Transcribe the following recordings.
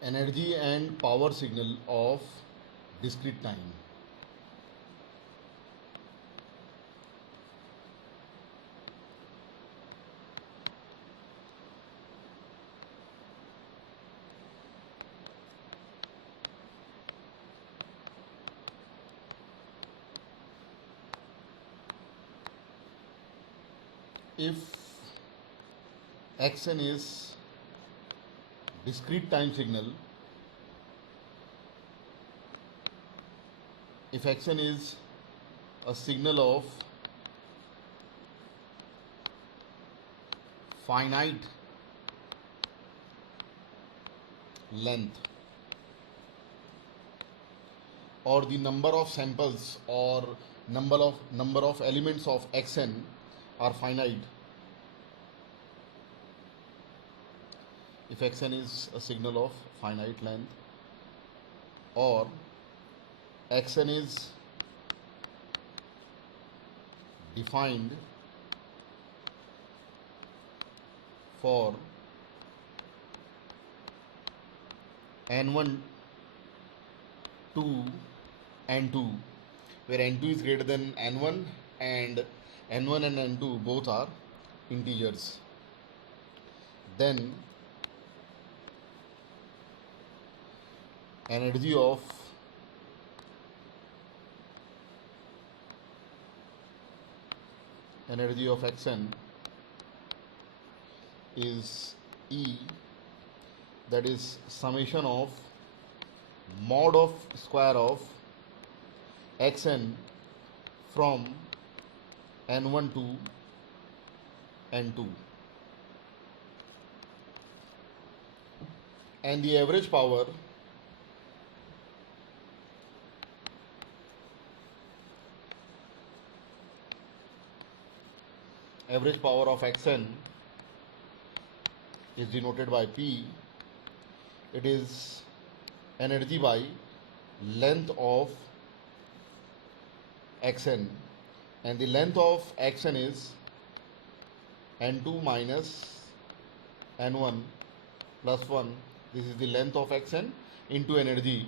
Energy and power signal of discrete time. If Xn is discrete time signal, if Xn is a signal of finite length, or the number of samples or number of elements of Xn are finite, if Xn is a signal of finite length, or Xn is defined for n1 to n2, where n2 is greater than n1 and n1 and n2 both are integers, then energy of Xn is E, that is summation of mod of square of Xn from n1 to n2, and the average power of Xn is denoted by P. It is energy by length of Xn, and the length of Xn is n2 minus n1 plus 1. This is the length of Xn into energy.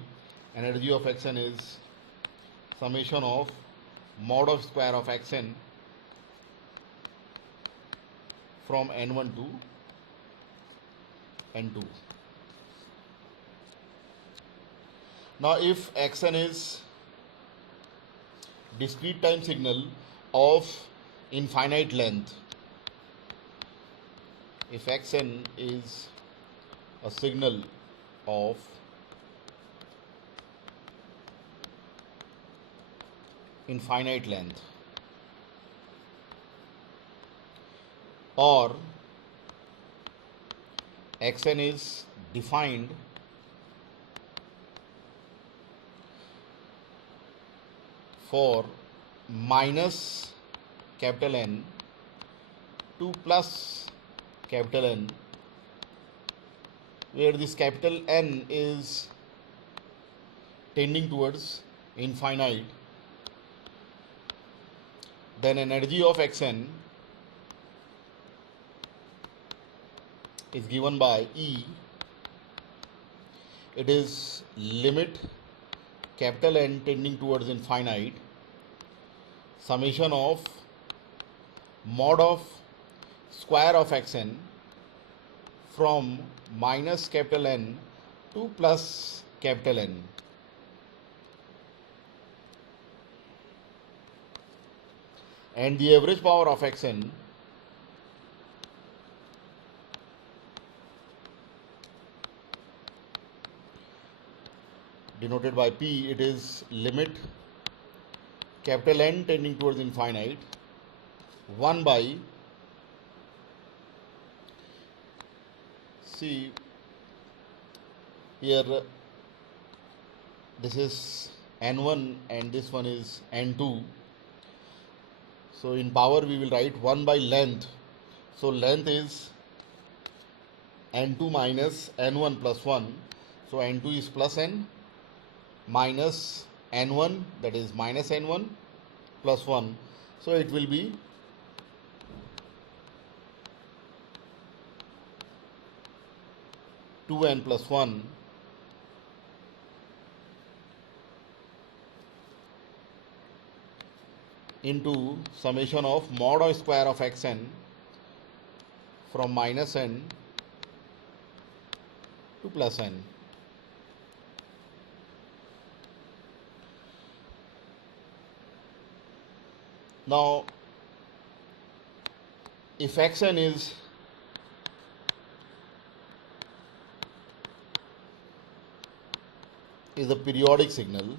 Energy of Xn is summation of mod of square of Xn from n1 to n2. Now, if Xn is discrete time signal of infinite length, if Xn is a signal of infinite length, or Xn is defined for minus capital N to plus capital N, where this capital N is tending towards infinite, then energy of Xn is given by E. It is limit capital N tending towards infinite, summation of mod of square of Xn from minus capital N to plus capital N. And the average power of Xn denoted by P. It is limit capital N tending towards infinite 1 by, see here, this is n1 and this one is n2. So in power we will write 1 by length. So length is n2 minus n1 plus 1. So n2 is plus n minus n1, that is minus n1 plus 1. So it will be 2n plus 1 into summation of mod of square of xn from minus n to plus n. Now, if xn is a periodic signal,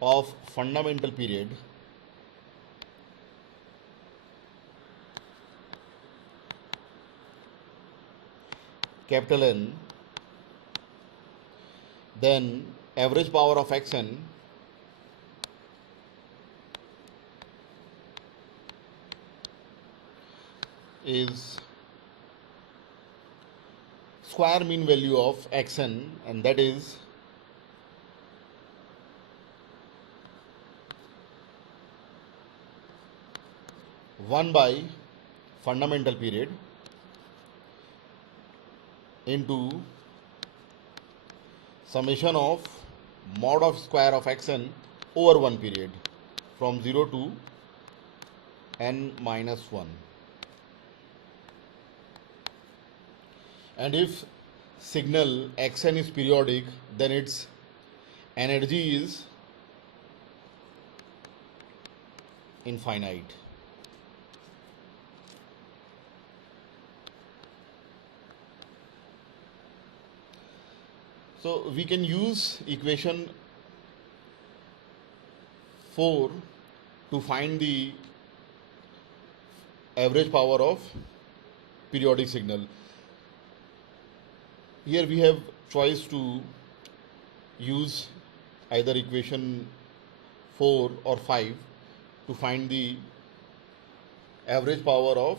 of fundamental period, capital N, then average power of xn is square mean value of xn, and that is one by fundamental period into summation of mod of square of xn over one period from 0 to n minus 1. And if signal xn is periodic, then its energy is infinite. So we can use equation 4 to find the average power of periodic signal. Here we have choice to use either equation 4 or 5 to find the average power of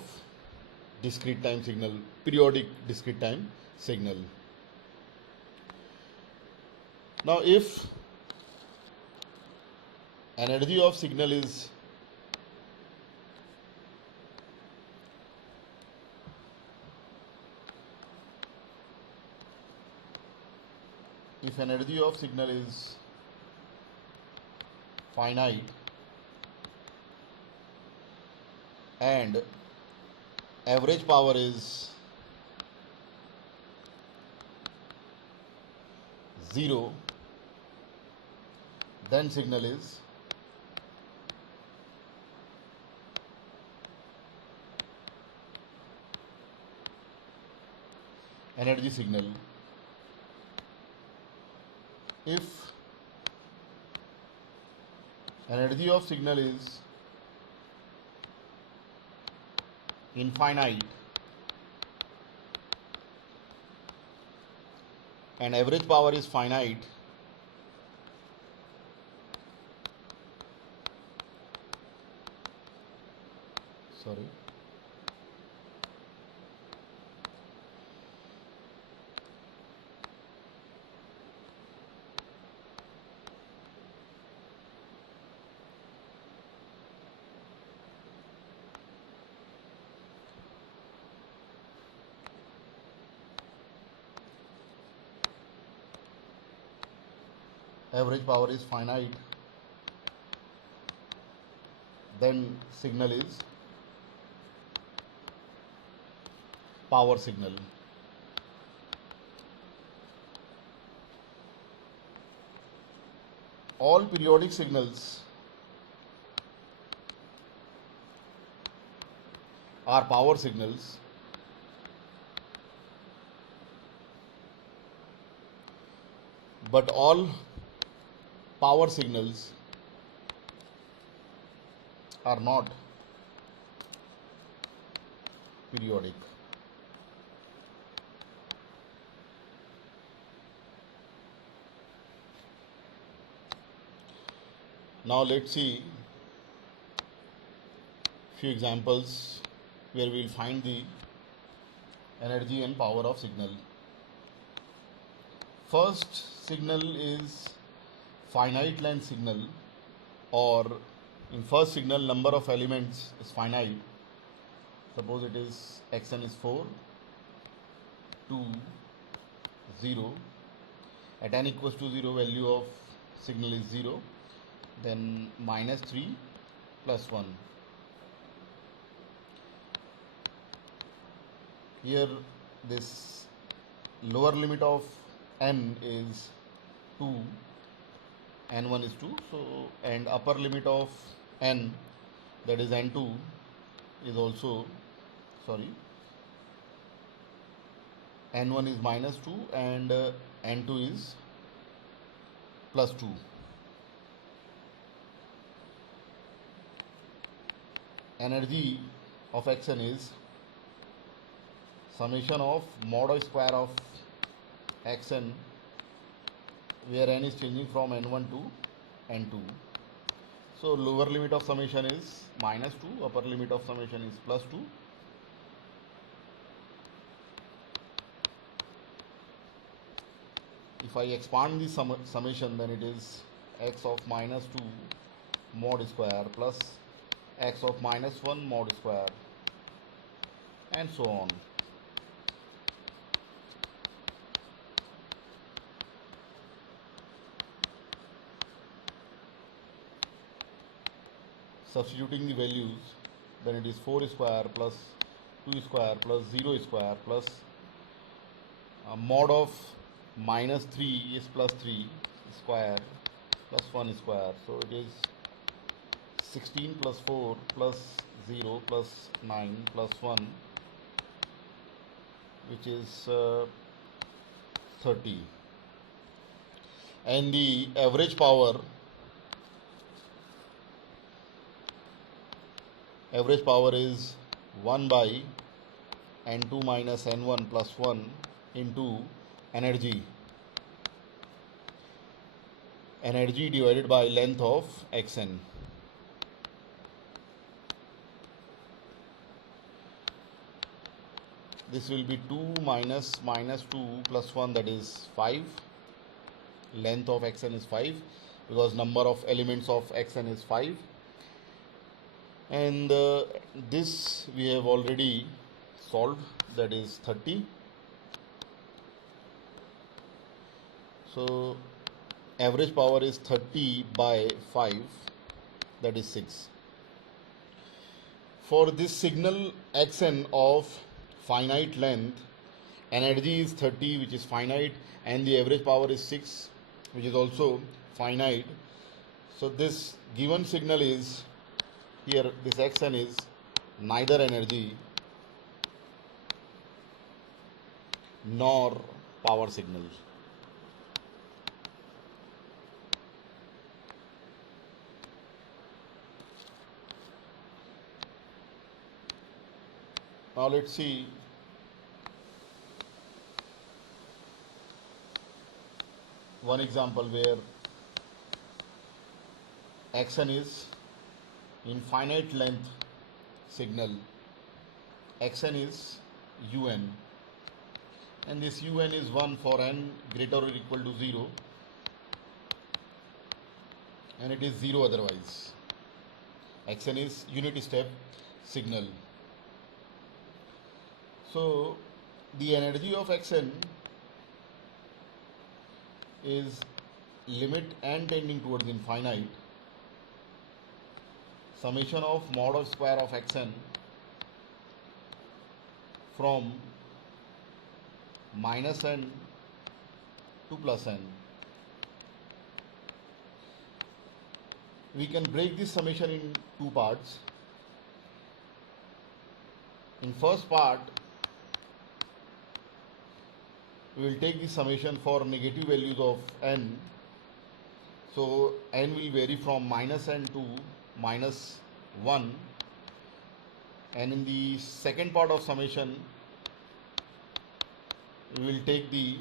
discrete time signal, periodic discrete time signal. Now, if energy of signal is finite and average power is 0, then signal is energy signal. If energy of signal is infinite and average power is finite, average power is finite, then signal is power signal. All periodic signals are power signals, but all power signals are not periodic. Now let's see few examples where we will find the energy and power of signal. First signal is finite length signal, or in first signal number of elements is finite. Suppose it is xn is 4, 2, 0, At n equals to 0, value of signal is 0. Then minus 3 plus 1. Here this lower limit of n is 2, n1 is 2, so, and upper limit of n, that is n2, is also, sorry, n1 is minus 2 and n2 is plus 2. Energy of Xn is summation of mod square of Xn, where n is changing from n1 to n2. So lower limit of summation is minus 2, upper limit of summation is plus 2. If I expand the summation, then it is x of minus 2 mod square plus x of minus 1 mod square, and so on. Substituting the values, then it is 4 square plus 2 square plus 0 square plus mod of minus 3 is plus 3 square plus 1 square. So it is 16 plus 4 plus 0 plus 9 plus 1, which is 30. And the average power is 1 by n2 minus n1 plus 1 into energy divided by length of Xn. This will be 2 minus 2 plus 1, that is 5. Length of Xn is 5 because number of elements of Xn is 5. And this we have already solved, that is 30. So average power is 30 by 5, that is 6. For this signal Xn of finite length, energy is 30, which is finite, and the average power is 6, which is also finite. So this given signal is, here this Xn is neither energy nor power signal. Now let's see one example where Xn is in finite length signal. Xn is un, and this un is 1 for n greater or equal to 0, and it is 0 otherwise. Xn is unit step signal. So the energy of Xn is limit n tending towards infinite, summation of mod of square of Xn from minus n to plus n. We can break this summation in two parts. In first part, we will take the summation for negative values of n. So n will vary from minus n to minus 1, and in the second part of summation we will take the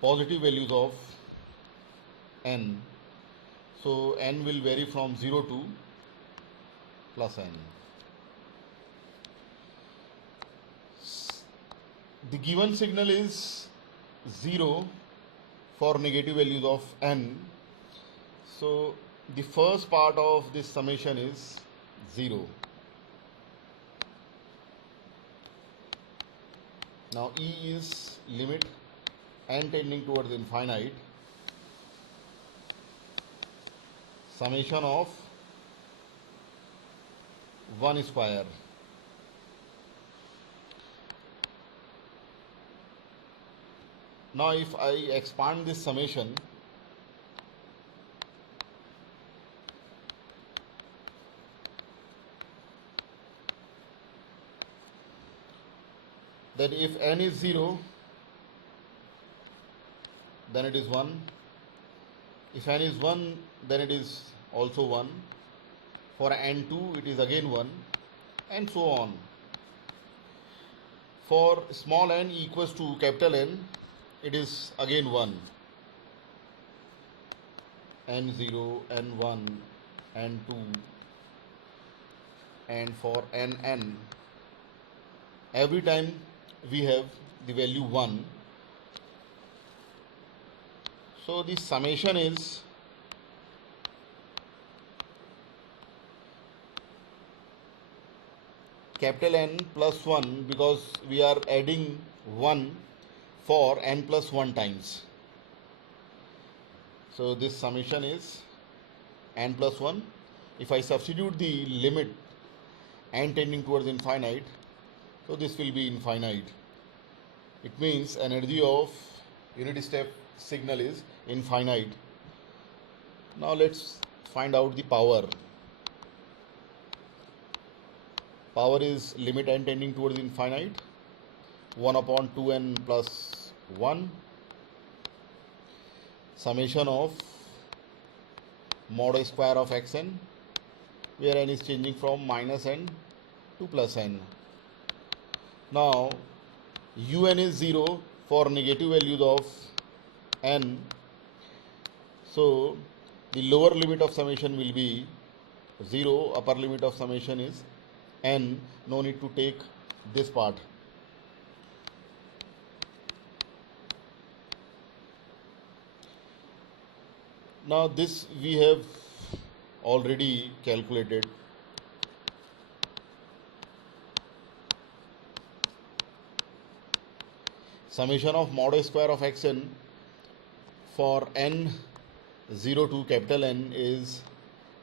positive values of n. So n will vary from 0 to plus n. The given signal is 0 for negative values of n. So the first part of this summation is 0. Now E is limit n tending towards infinite, summation of 1 square. Now if I expand this summation, then if n is 0, then it is 1. If n is 1, then it is also 1. For n2, it is again 1, and so on. For small n equals to capital N, it is again 1. n0, n1, n2, and for nn, every time we have the value 1. So the summation is capital N plus 1, because we are adding 1 for n plus 1 times. So this summation is n plus 1. If I substitute the limit n tending towards infinite, so this will be infinite. It means energy of unit step signal is infinite. Now let's find out the power. Power is limit n tending towards infinite, 1 upon 2n plus 1, summation of mod square of xn, where n is changing from minus n to plus n. Now un is 0 for negative values of n, so the lower limit of summation will be 0, upper limit of summation is n. No need to take this part. Now this we have already calculated. Summation of mod square of xn for n 0 to capital N is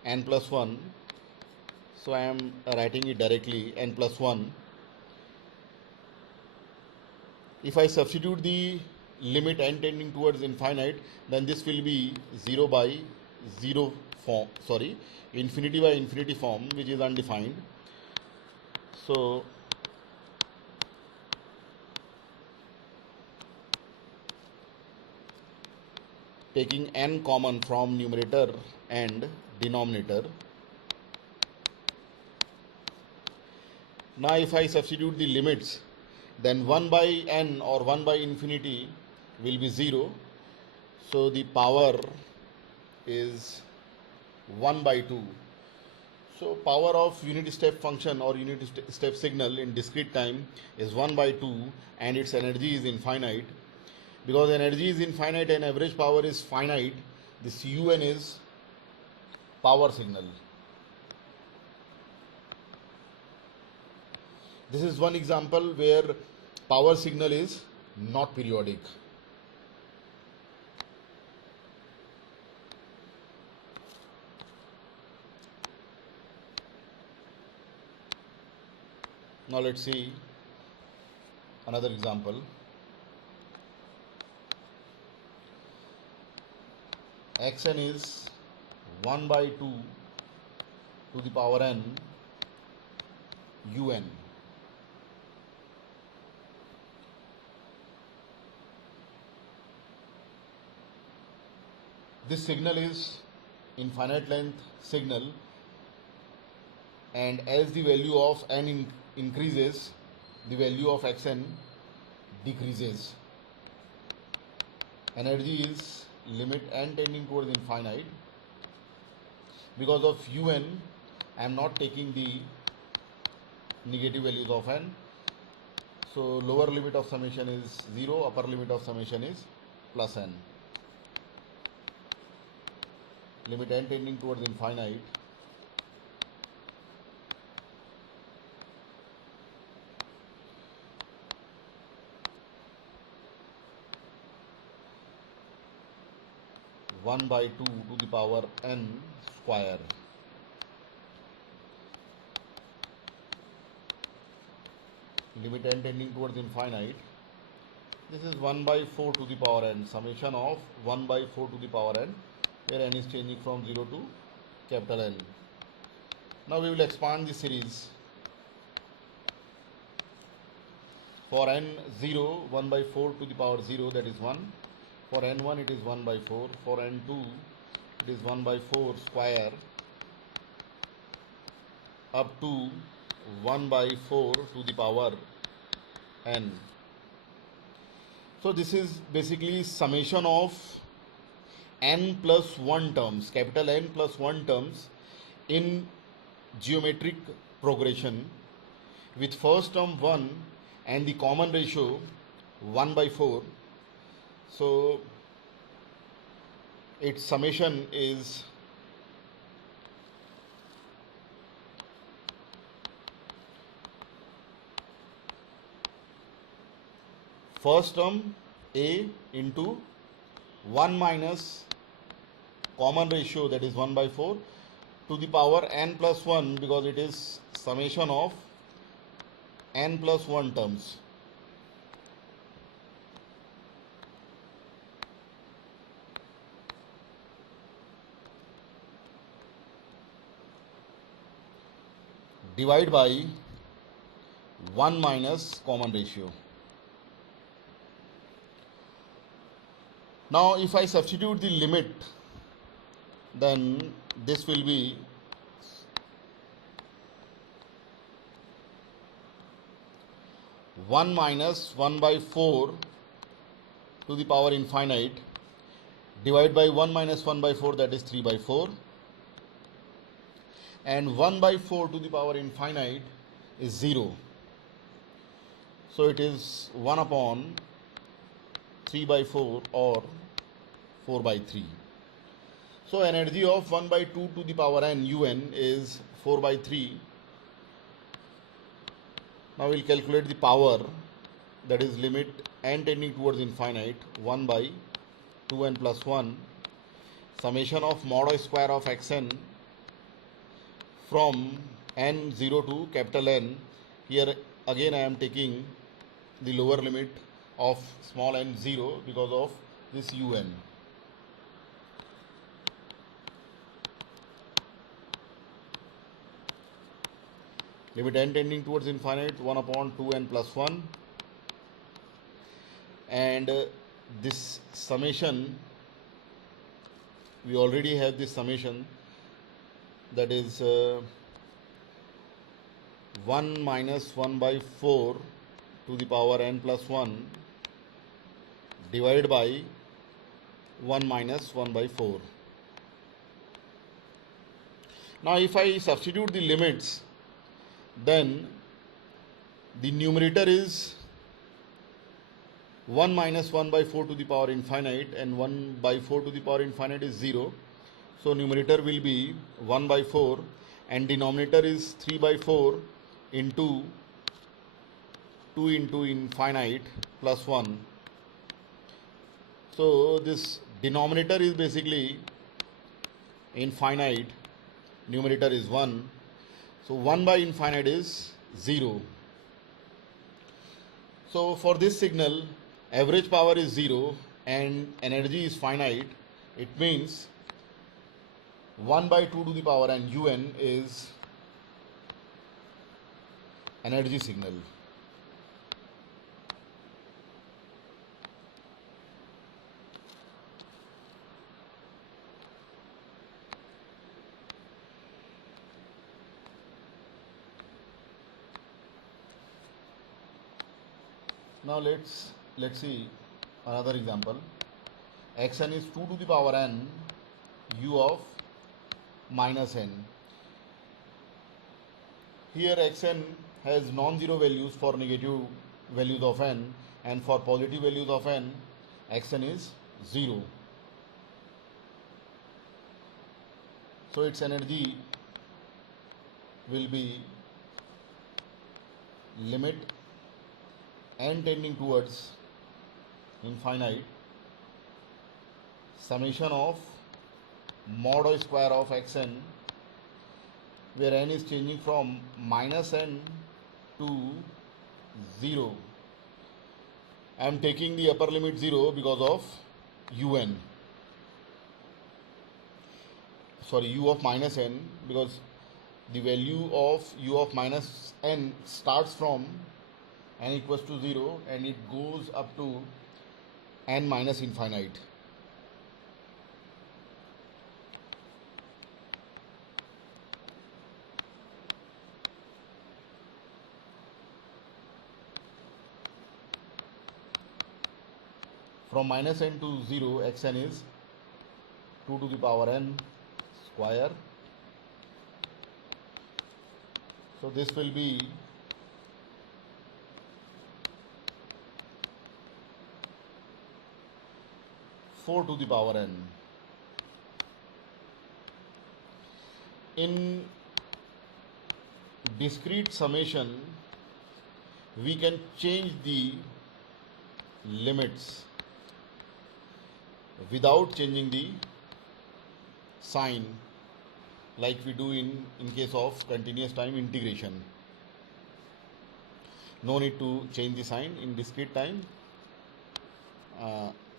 n plus 1. So I am writing it directly, n plus 1. If I substitute the limit n tending towards infinite, then this will be 0 by 0 form, infinity by infinity form, which is undefined. So taking n common from numerator and denominator, now if I substitute the limits, then 1 by n or 1 by infinity will be 0. So the power is 1 by 2. So power of unit step function or unit step signal in discrete time is 1 by 2, and its energy is infinite. Because energy is infinite and average power is finite, this un is power signal. This is one example where power signal is not periodic. Now let's see another example. Xn is 1 by 2 to the power n un. This signal is infinite length signal, and as the value of n increases, the value of xn decreases. Energy is limit n tending towards infinite. Because of un, I am not taking the negative values of n. So lower limit of summation is 0, upper limit of summation is plus n. Limit n tending towards infinite. 1 by 2 to the power n square. Limit n tending towards infinite. This is 1 by 4 to the power n, summation of 1 by 4 to the power n, where n is changing from 0 to capital N. Now we will expand the series. For n0, 1 by 4 to the power 0, that is 1. For n1 it is 1 by 4. For n2 it is 1 by 4 square up to 1 by 4 to the power n. So this is basically summation of n plus 1 terms, capital N plus 1 terms in geometric progression, with first term 1 and the common ratio 1 by 4. So its summation is first term A into 1 minus common ratio, that is 1 by 4, to the power n plus 1, because it is summation of n plus 1 terms. Divide by 1 minus common ratio. Now if I substitute the limit, then this will be one minus 1 by 4 to the power infinite, divide by 1 minus 1 by 4, that is 3 by 4, and 1 by 4 to the power infinite is 0. So it is 1 upon 3 by 4 or 4 by 3. So energy of 1 by 2 to the power n un is 4 by 3. Now we will calculate the power, that is limit n tending towards infinite, 1 by 2n plus 1, summation of mod square of xn from n0 to capital N. Here again I am taking the lower limit of small n 0 because of this un. Limit n tending towards infinite, 1 upon 2n plus 1, and this summation, we already have this summation, that is 1 minus 1 by 4 to the power n plus 1 divided by 1 minus 1 by 4. Now if I substitute the limits, then the numerator is 1 minus 1 by 4 to the power infinite, and 1 by 4 to the power infinite is 0. So numerator will be 1 by 4 and denominator is 3 by 4 into 2 into infinite plus 1. So this denominator is basically infinite, numerator is 1. So 1 by infinite is 0. So for this signal, average power is 0 and energy is finite. It means 1 by 2 to the power n un is energy signal. Now let's see another example. Xn is 2 to the power n u of minus n. Here xn has non-zero values for negative values of n, and for positive values of n, xn is 0. So its energy will be limit n tending towards infinite, summation of mod square of xn, where n is changing from minus n to 0. I am taking the upper limit 0 because of un. Sorry, u of minus n, because the value of u of minus n starts from n equals to 0 and it goes up to n minus infinite. From minus n to 0, xn is 2 to the power n square. So this will be 4 to the power n. In discrete summation, we can change the limits without changing the sign, like we do in case of continuous time integration. No need to change the sign. In discrete time,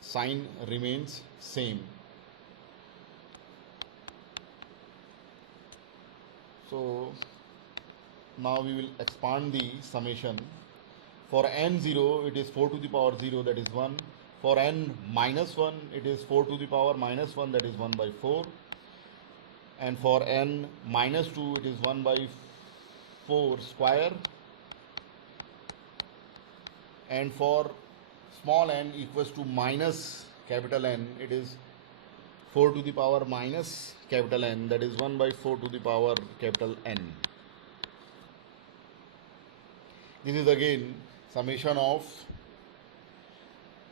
sign remains same. So now we will expand the summation. For n0 it is 4 to the power 0, that is 1. For n minus 1 it is 4 to the power minus 1, that is 1 by 4. And for n minus 2 it is 1 by 4 square. And for small n equals to minus capital N, it is 4 to the power minus capital N, that is 1 by 4 to the power capital N. This is again summation of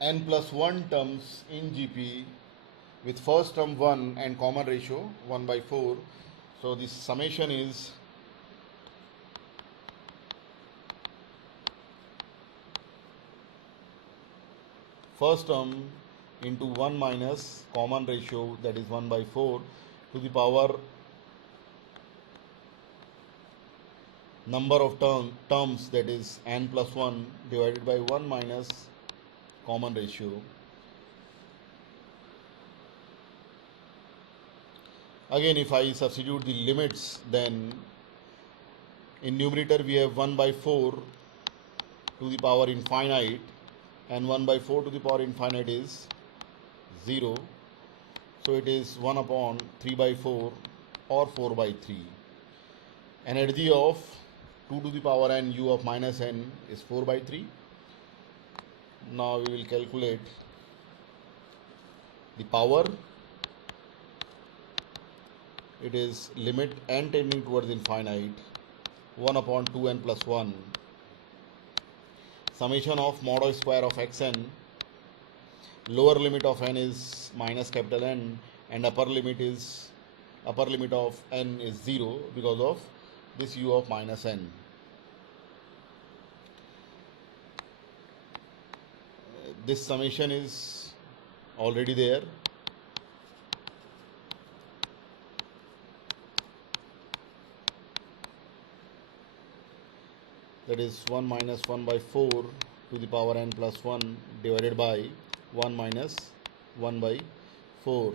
n plus 1 terms in GP with first term 1 and common ratio 1 by 4. So this summation is first term into 1 minus common ratio, that is 1 by 4, to the power number of terms, that is n plus 1, divided by 1 minus common ratio. Again, if I substitute the limits, then in numerator we have 1 by 4 to the power infinite, and 1 by 4 to the power infinite is 0. So it is 1 upon 3 by 4 or 4 by 3. Energy of 2 to the power n u of minus n is 4 by 3. Now we will calculate the power. It is limit n tending towards infinite, 1 upon 2n plus 1, summation of mod square of xn. Lower limit of n is minus capital N, and upper limit of n is 0 because of this u of minus n. This summation is already there. That is 1 minus 1 by 4 to the power n plus 1 divided by 1 minus 1 by 4.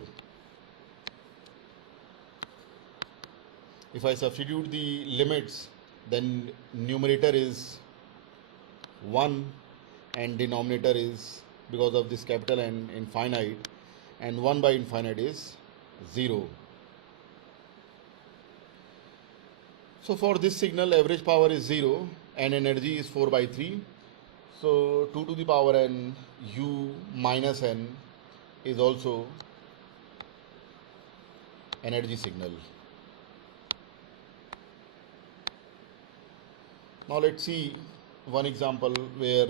If I substitute the limits, then numerator is 1 and denominator is, because of this capital N, infinite, and 1 by infinite is 0. So for this signal, average power is 0 and energy is 4 by 3. So 2 to the power n u minus n is also energy signal. Now let's see one example where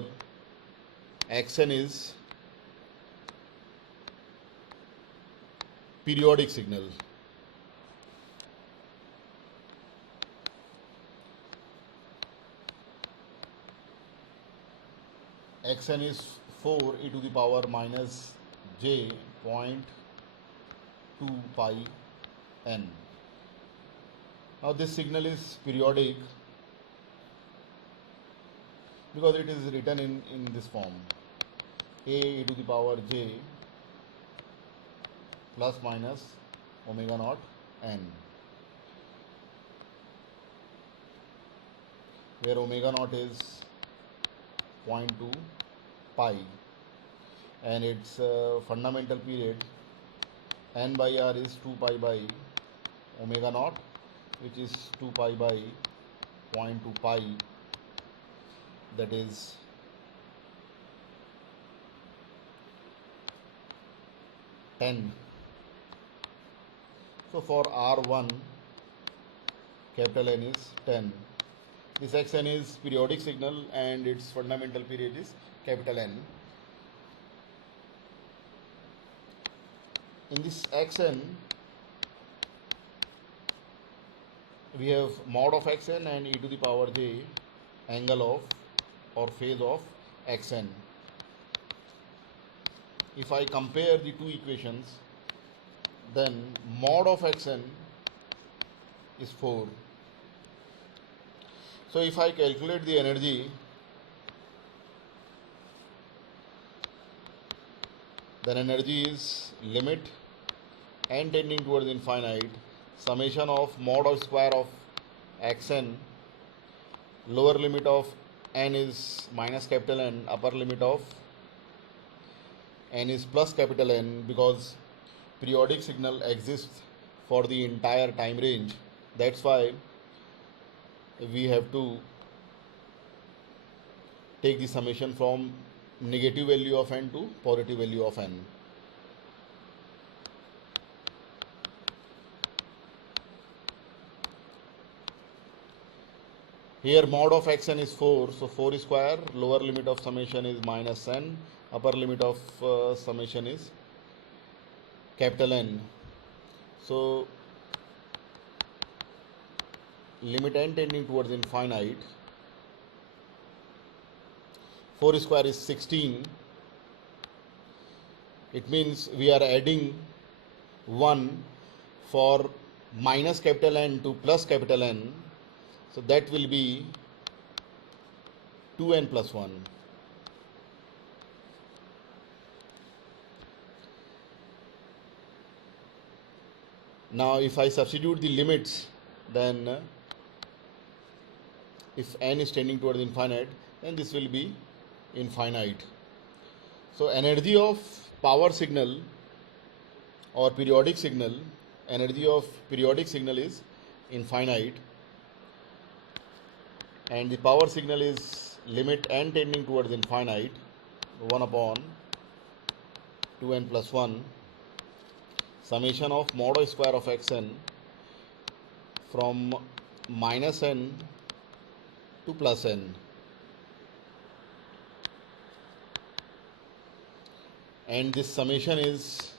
xn is periodic signal. Xn is 4 e to the power minus j 0.2 pi n. Now this signal is periodic because it is written in this form: a e to the power j plus minus omega naught n, where omega naught is 0.2 pi and its fundamental period n by r is 2 pi by omega naught, which is 2 pi by 0.2 pi, that is 10. So for R1, capital N is 10. This Xn is periodic signal and its fundamental period is capital N. In this Xn, we have mod of Xn and e to the power j angle of or phase of Xn. If I compare the two equations, then mod of Xn is 4. So if I calculate the energy, then energy is limit n tending towards infinite summation of mod of square of Xn, lower limit of n is minus capital N, upper limit of n is plus capital N, because periodic signal exists for the entire time range. That's why we have to take the summation from negative value of n to positive value of n. Here mod of Xn is 4, so 4 square, lower limit of summation is minus n, upper limit of summation is capital N. So limit n tending towards infinite, 4 square is 16. It means we are adding 1 for minus capital N to plus capital N. So that will be 2n plus 1. Now if I substitute the limits, then if n is tending towards infinite, then this will be infinite. So energy of power signal or periodic signal, energy of periodic signal is infinite, and the power signal is limit n tending towards infinite, 1 upon 2n plus 1 summation of mod square of Xn from minus n to plus n, and this summation is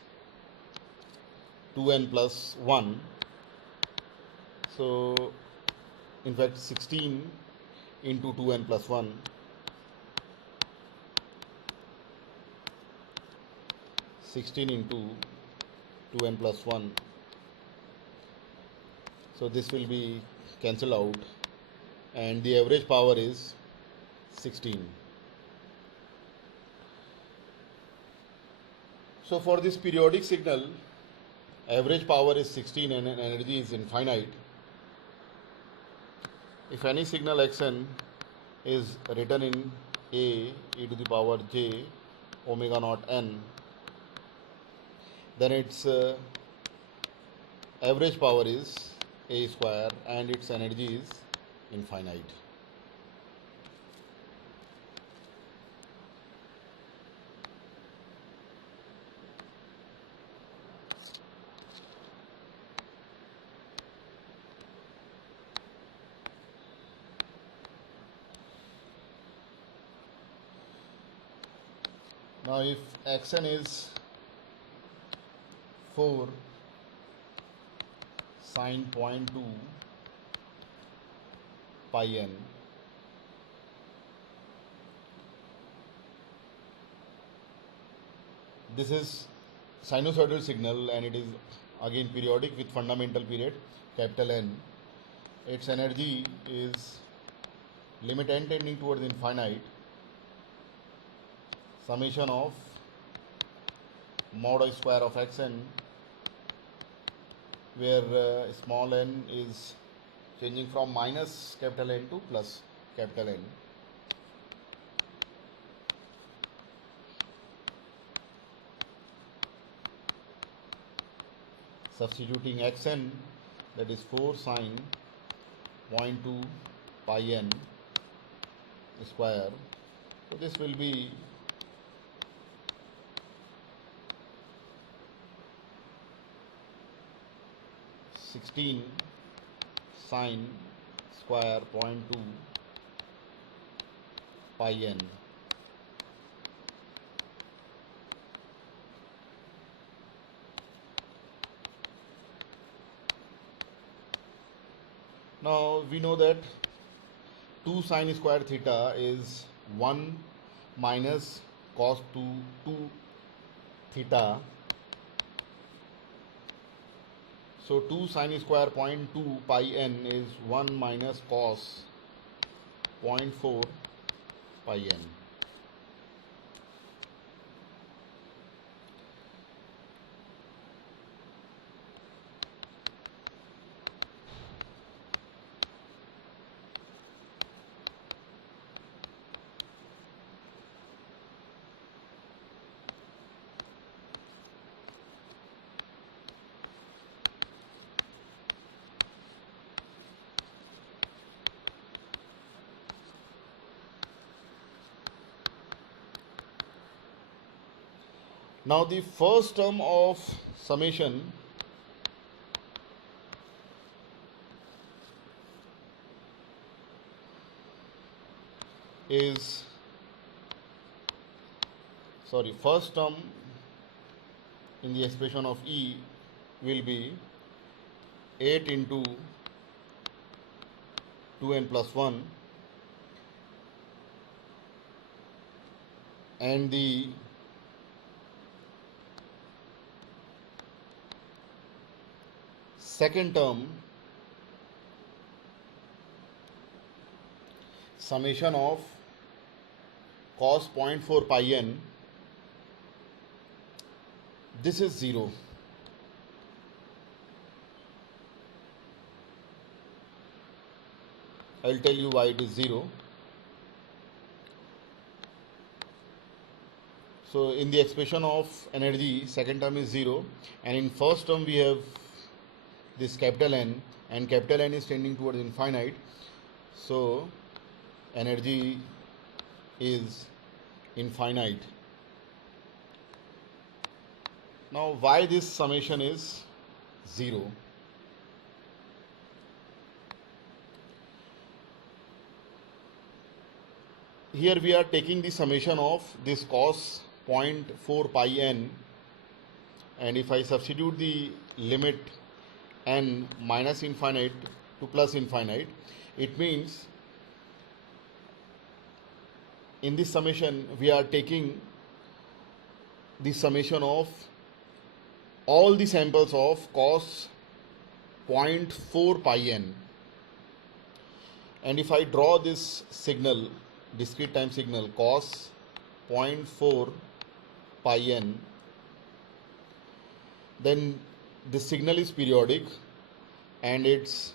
2n plus 1. So in fact 16 into 2n plus 1, into 2n plus 1. So this will be cancelled out and the average power is 16. So for this periodic signal, average power is 16 and energy is infinite. If any signal Xn is written in a e to the power j omega naught n, then its average power is a square and its energy is infinite. Now if Xn is 4 sine 0.2 pi n, this is sinusoidal signal and it is again periodic with fundamental period capital N. Its energy is limit n tending towards infinite, summation of mod I square of xn, where small n is changing from minus capital N to plus capital N. Substituting xn, that is 4 sine 0.2 pi n square. So this will be 16 sine square 0.2 pi n. Now we know that 2 sine square theta is 1 minus cos 2 theta. So 2 sine square 0.2 pi n is 1 minus cos 0.4 pi n. Now the first term of summation is, first term in the expression of E will be 8 into 2n plus 1, and the second term summation of cos 0.4 pi n, this is 0. I will tell you why it is 0. So in the expression of energy, second term is 0, and in first term we have this capital N, and capital N is tending towards infinite, so energy is infinite. Now why this summation is 0? Here we are taking the summation of this cos 0.4 pi n, and if I substitute the limit n minus infinite to plus infinite, it means in this summation we are taking the summation of all the samples of cos 0.4 pi n, and if I draw this signal, discrete time signal cos 0.4 pi n, then the signal is periodic and its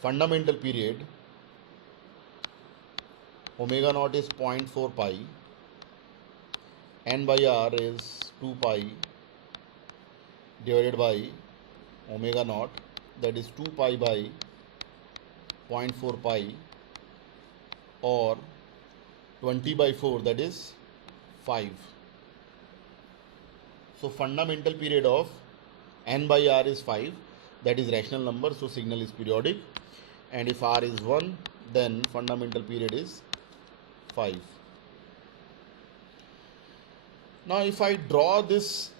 fundamental period omega naught is 0.4 pi, n by r is 2 pi divided by omega naught, that is 2 pi by 0.4 pi, or 20 by 4, that is 5. So fundamental period of n by r is 5, that is rational number, so signal is periodic, and if r is 1, then fundamental period is 5. Now if I draw this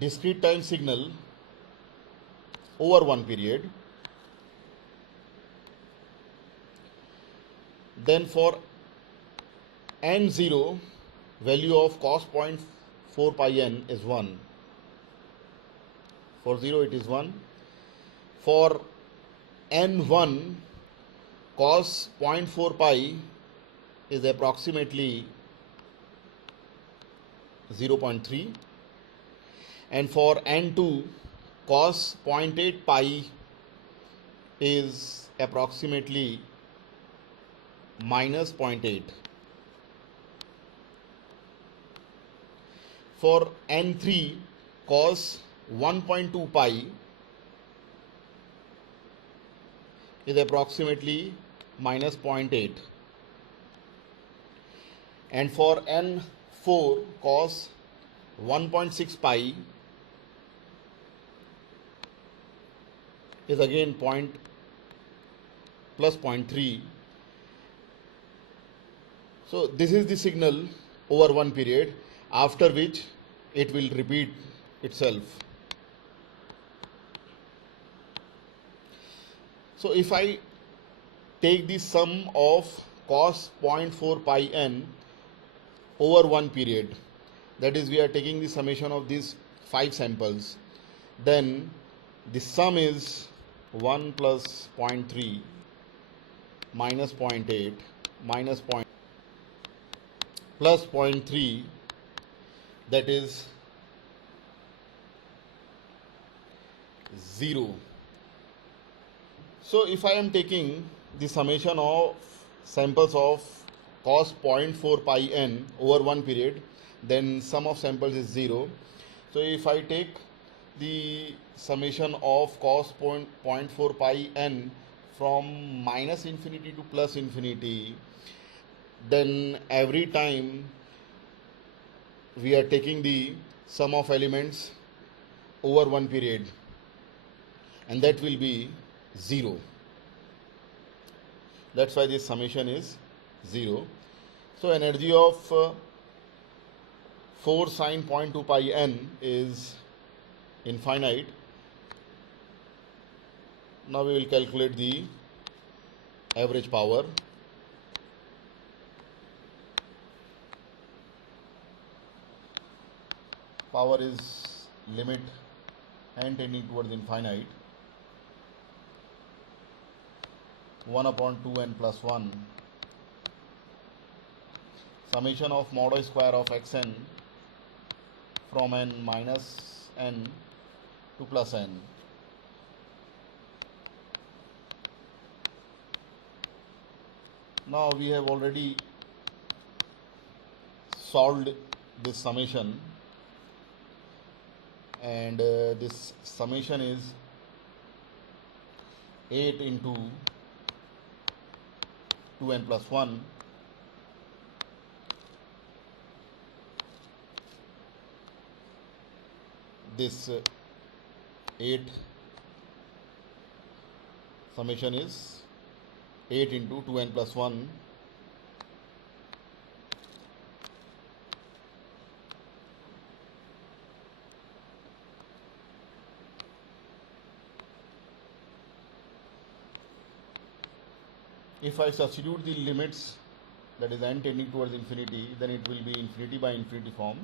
discrete time signal over one period, then for n0 value of cos 0.4 pi n is 1. For 0 it is 1. For n1, cos 0.4 pi is approximately 0.3, and for n2, cos 0.8 pi is approximately minus 0.8. For n3, cos 1.2 pi is approximately minus 0.8, and for n4, cos 1.6 pi is again plus 0.3. So this is the signal over one period, after which it will repeat itself. So if I take the sum of cos 0.4 pi n over one period, that is, we are taking the summation of these 5 samples, then the sum is 1 plus 0.3 minus 0.8 minus plus 0.3, that is 0. So if I am taking the summation of samples of cos 0.4 pi n over one period, then sum of samples is 0. So if I take the summation of cos 0.4 pi n from minus infinity to plus infinity, then every time we are taking the sum of elements over one period, and that will be 0. That's why this summation is 0. So energy of 4 sine 0.2 pi n is infinite. Now we will calculate the average power. Power is limit n tending towards infinite, 1 upon 2n plus 1 summation of mod I square of xn from n minus n to plus n. Now we have already solved this summation, and this summation is 8 into 2n plus 1 this 8 summation is 8 into 2n plus 1 If I substitute the limits, that is n tending towards infinity, then it will be infinity by infinity form,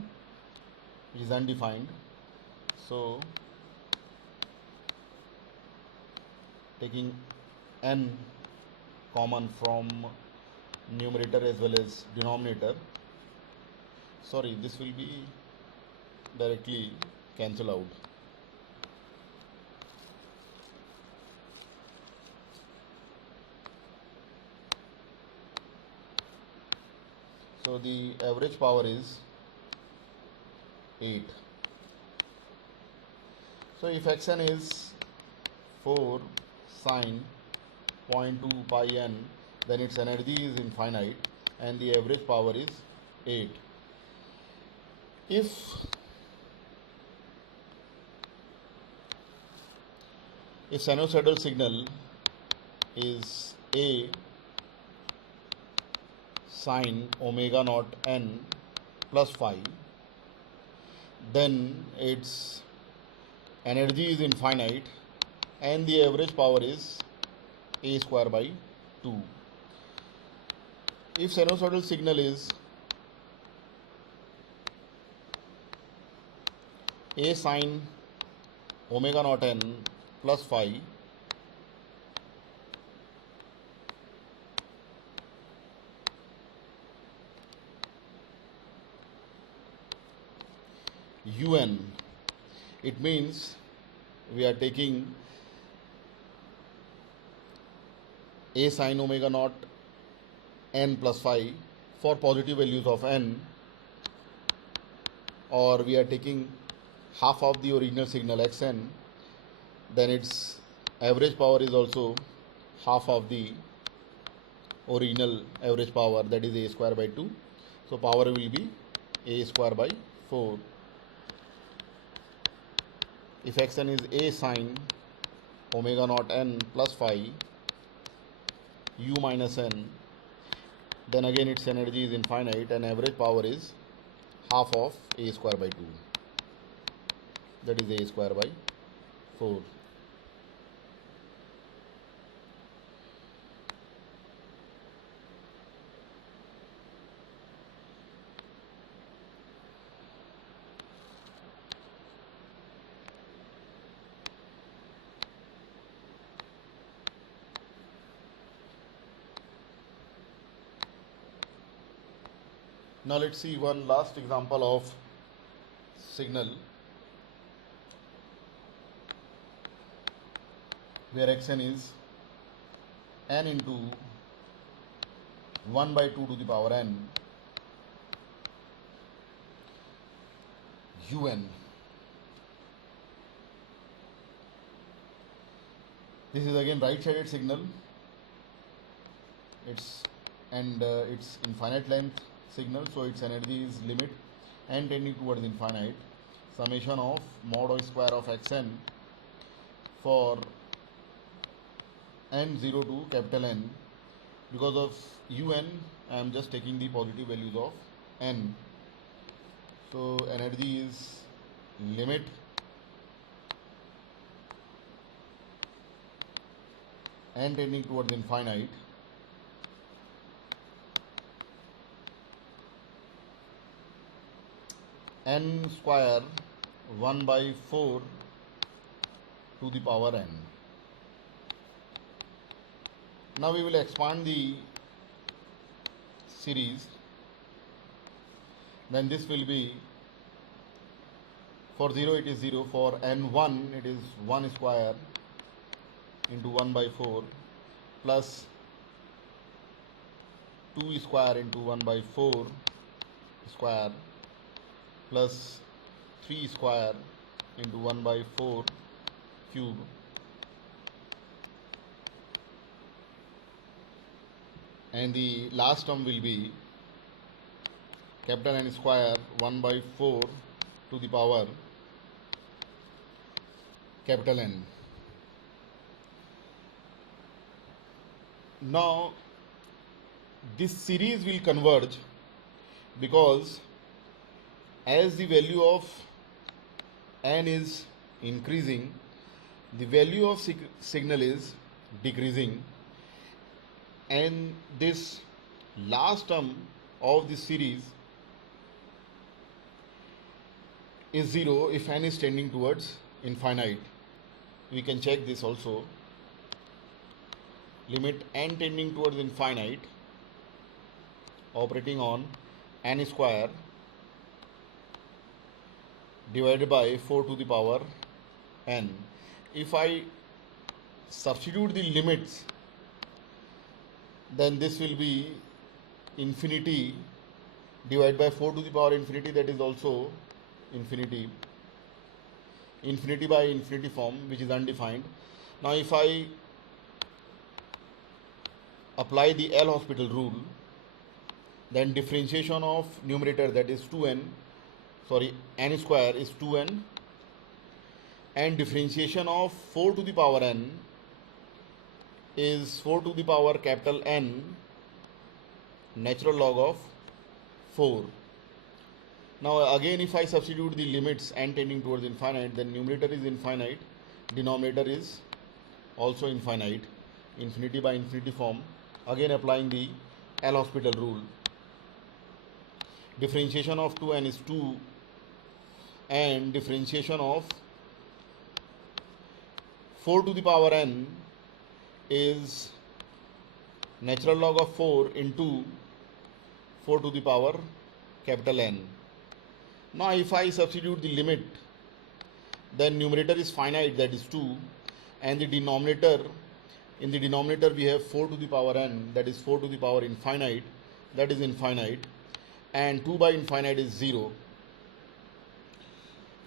which is undefined. So taking n common from numerator as well as denominator, sorry, this will be directly cancel out. So the average power is 8. So if xn is 4 sine 0.2 pi n, then its energy is infinite and the average power is 8. If sinusoidal signal is A sine omega naught n plus phi, then its energy is infinite and the average power is a square by 2. If sinusoidal signal is a sine omega naught n plus phi un. It means we are taking a sin omega naught n plus phi for positive values of n, or we are taking half of the original signal xn, then its average power is also half of the original average power, that is a square by 2. So power will be a square by 4. If xn is a sin omega naught n plus phi u minus n, then again its energy is infinite and average power is half of a square by 2, that is a square by 4. Now let's see one last example of signal where xn is n into 1 by 2 to the power n un. This is again right-sided signal. It's infinite length signal, so its energy is limit and tending towards infinite, summation of mod o square of xn for n0 to capital N. Because of un, I am just taking the positive values of n, so energy is limit and tending towards infinite, n square 1 by 4 to the power n. Now we will expand the series. Then this will be, for 0 it is 0, for n1 it is 1 square into 1 by 4 plus 2 square into 1 by 4 square plus 3 square into 1 by 4 cube and the last term will be capital N square 1 by 4 to the power capital N. Now this series will converge because as the value of n is increasing, the value of signal is decreasing, and this last term of the series is 0 if n is tending towards infinite. We can check this also. Limit n tending towards infinite operating on n square divided by 4 to the power n. If I substitute the limits, then this will be infinity divided by 4 to the power infinity, that is also infinity. Infinity by infinity form, which is undefined. Now if I apply the L'Hospital rule, then differentiation of numerator, that is n square is 2n, and differentiation of 4 to the power n is 4 to the power capital N natural log of 4. Now again if I substitute the limits n tending towards infinite, then numerator is infinite, denominator is also infinite, infinity by infinity form, again applying the L'Hospital rule. Differentiation of 2n is 2, and differentiation of 4 to the power n is natural log of 4 into 4 to the power capital N. Now if I substitute the limit, then numerator is finite, that is 2, and the denominator, in the denominator we have 4 to the power n, that is 4 to the power infinite, that is infinite, and 2 by infinite is 0.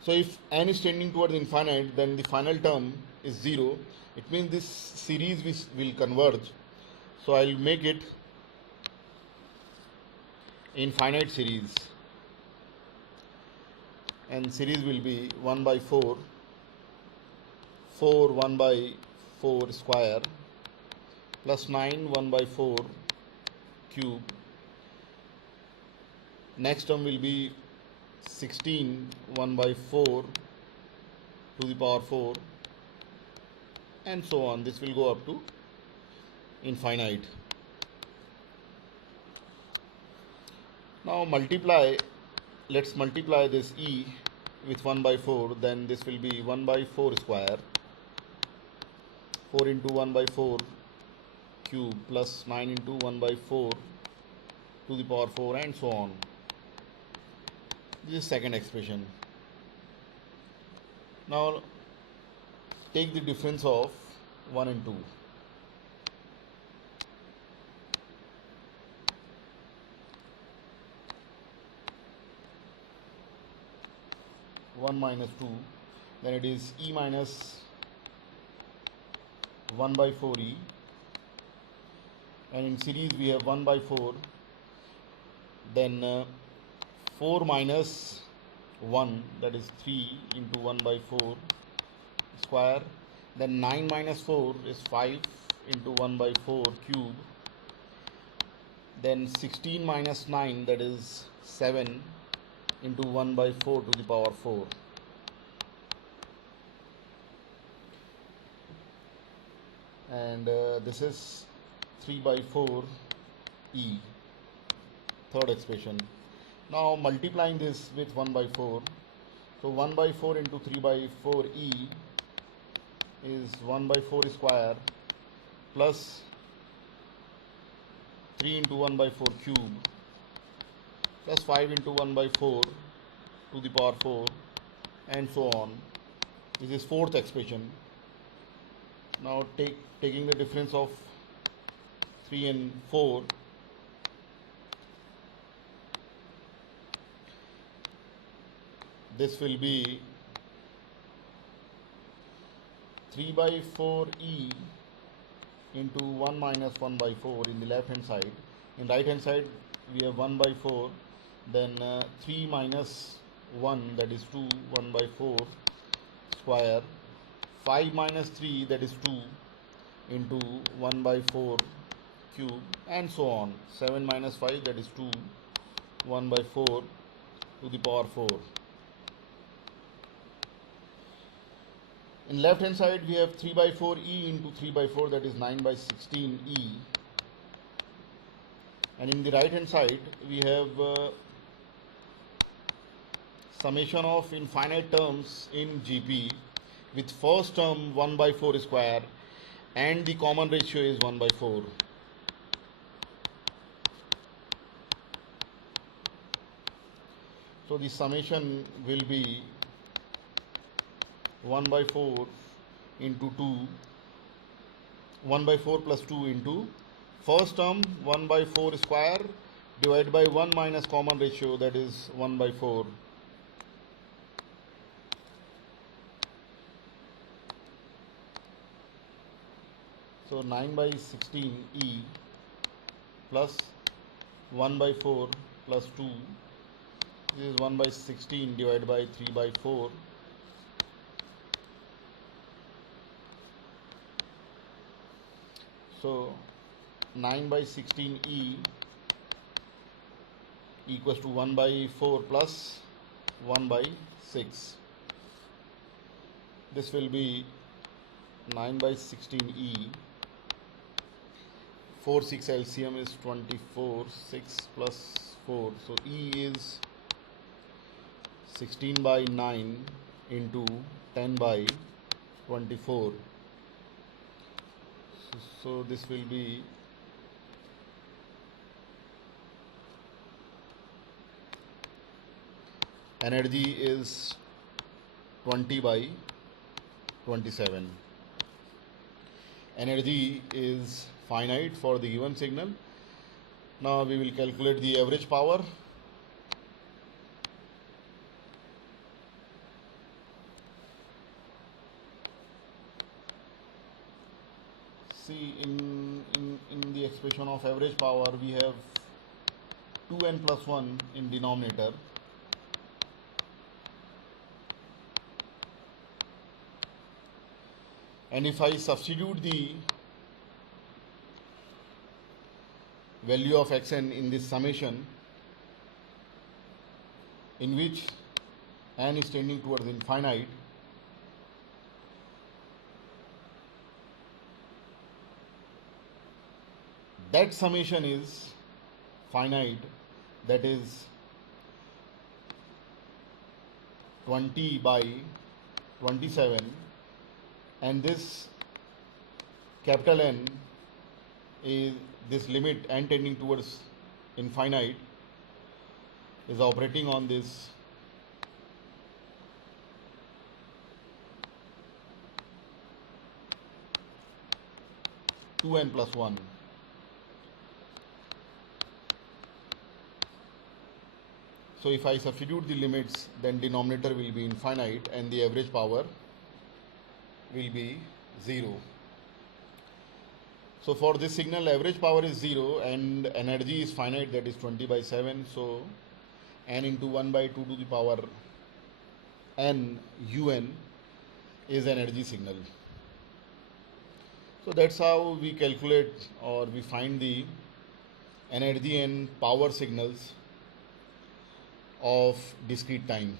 So if n is tending towards infinite, then the final term is 0. It means this series will converge. So I will make it infinite series, and series will be 1 by 4, 4 1 by 4 square, plus 9 1 by 4 cube. Next term will be 16 1 by 4 to the power 4, and so on. This will go up to infinite. Now multiply, let's multiply this e with 1 by 4, then this will be 1 by 4 square, 4 into 1 by 4 cube, plus 9 into 1 by 4 to the power 4, and so on. This is second expression. Now take the difference of 1 and 2. One minus 2, then it is e minus 1 by 4e, and in series we have 1 by 4, then 4 minus 1, that is 3 into 1 by 4 square, then 9 minus 4 is 5 into 1 by 4 cube, then 16 minus 9, that is 7 into 1 by 4 to the power 4. And this is 3 by 4 e, third expression. Now multiplying this with 1 by 4, so 1 by 4 into 3 by 4 e is 1 by 4 square, plus 3 into 1 by 4 cube, plus 5 into 1 by 4 to the power 4, and so on. This is fourth expression. Now taking the difference of 3 and 4, this will be 3 by 4 e into 1 minus 1 by 4 in the left hand side. In right hand side we have 1 by 4, then 3 minus 1, that is 2, 1 by 4 square, 5 minus 3, that is 2 into 1 by 4 cube, and so on. 7 minus 5, that is 2, 1 by 4 to the power 4. In left hand side we have 3 by 4 e into 3 by 4, that is 9 by 16 e, and in the right hand side we have summation of infinite terms in GP, with first term 1 by 4 square, and the common ratio is 1 by 4. So the summation will be 1 by 4 into 2, 1 by 4 plus 2 into first term 1 by 4 square divided by 1 minus common ratio, that is 1 by 4. So 9 by 16 e plus 1 by 4 plus 2, this is 1 by 16 divided by 3 by 4. So 9 by 16 e equals to 1 by 4 plus 1 by 6. This will be 9 by 16 e. 4 6 LCM is 24, 6 plus 4, so e is 16 by 9 into 10 by 24. So this will be energy is 20 by 27. Energy is finite for the given signal. Now we will calculate the average power. See, in the expression of average power, we have 2n plus 1 in denominator. And if I substitute the value of xn in this summation, in which n is tending towards infinite, that summation is finite, that is 20 by 27, and this capital N is this limit n tending towards infinite is operating on this two n plus 1. So if I substitute the limits, then denominator will be infinite and the average power will be 0. So for this signal, average power is 0 and energy is finite, that is 20 by 7. So n into 1 by 2 to the power n un is energy signal. So that's how we calculate or we find the energy and power signals of discrete time.